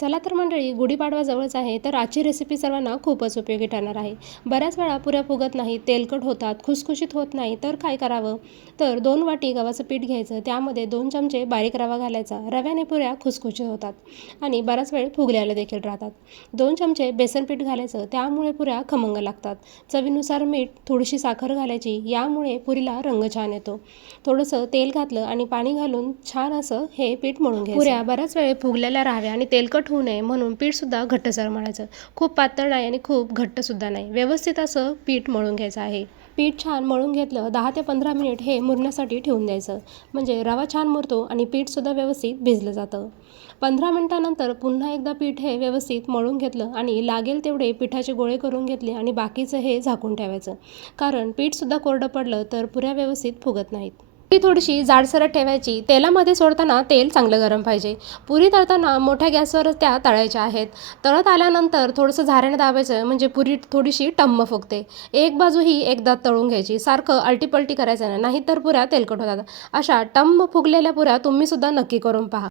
चला तर मंडळी गुढीपाडवा जवळच आहे तर आजची रेसिपी सर्वांना खूपच उपयोगी ठरणार आहे. बऱ्याच वेळा पुऱ्या फुगत नाही तेलकट होतात खुसखुशीत होत नाही तर काय करावं? तर दोन वाटी गव्हाचं पीठ घ्यायचं त्यामध्ये दोन चमचे बारीक रवा घालायचा रव्याने पुऱ्या खुसखुशीत होतात आणि बराच वेळ फुगल्याला देखील राहतात. दोन चमचे बेसन पीठ घालायचं त्यामुळे पुऱ्या खमंग लागतात. चवीनुसार मीठ थोडीशी साखर घालायची यामुळे पुरीला रंग छान येतो. थोडंसं तेल घातलं आणि पाणी घालून छान असं हे पीठ मळून घ्या पुऱ्या बऱ्याच वेळ फुगलेल्या राहाव्या आणि तेलकट होऊ नये म्हणून पीठसुद्धा घट्टसर मळायचं खूप पातळ नाही आणि खूप घट्टसुद्धा नाही. व्यवस्थित असं पीठ मळून घ्यायचं आहे. पीठ छान मळून घेतलं दहा ते पंधरा मिनिट हे मुरण्यासाठी ठेवून द्यायचं. म्हणजे रवा छान मुरतो आणि पीठसुद्धा व्यवस्थित भिजलं जातं. पंधरा मिनटानंतर पुन्हा एकदा पीठ हे व्यवस्थित मळून घेतलं आणि लागेल तेवढे पिठाचे गोळे करून घेतले आणि बाकीचं हे झाकून ठेवायचं. कारण पीठसुद्धा कोरडं पडलं तर पुऱ्या व्यवस्थित फुगत नाहीत. पुरी थोडीशी जाडसरट ठेवायची. तेलामध्ये सोडताना तेल चांगलं गरम पाहिजे. पुरी तळताना मोठ्या गॅसवरच त्या तळायच्या आहेत. तळत आल्यानंतर थोडंसं झाऱ्याने दाबायचं म्हणजे पुरी थोडीशी टम्म फुगते. एक बाजू ही एकदा तळून घ्यायची. सारखं अल्टीपल्टी करायचं नाही नाहीतर पुऱ्या तेलकट होतात. अशा टम्म फुगलेल्या पुऱ्या तुम्हीसुद्धा नक्की करून पहा.